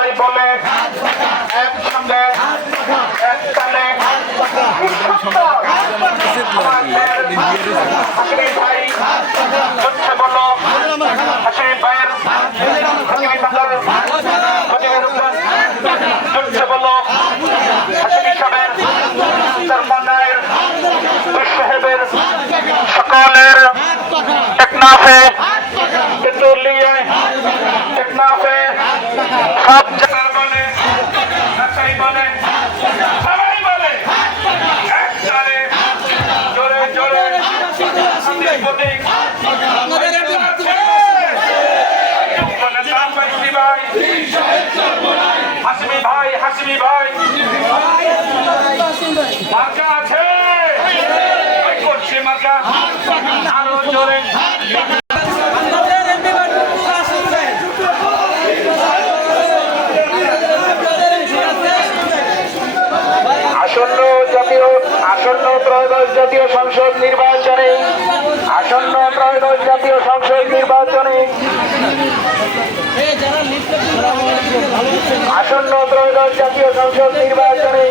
সবাই বলে একসঙ্গে এক হাসিমি ভাই হচ্ছে বলো হাসিমি ভাইয়ের হাসিমি বাংলার হাসিমের উপর হচ্ছে বলো হাসিমি সাহেবের তার মন্দায়ের সাহেবের সকলের টেকনাফে পেট্রোলিয়ে টেকনাফে সব জায়গার বলে রাজশাহী বলে সবাই বলে এক তালে জোরে জোরে আমাদের প্রতীক বলে দাম পাইছি ভাই? হাসিমি ভাই হাসিমি ভাই। মার্কা আছে। ওই করছে মার্কা। আরও জোরে। আসন্ন জাতীয়, আসন্ন ত্রয়োদশ জাতীয় সংসদ নির্বাচনে, আসন্ন ত্রয়োদশ জাতীয় সংসদ নির্বাচনে, আসন্ন ত্রয়োদশ জাতীয় সংসদ নির্বাচনে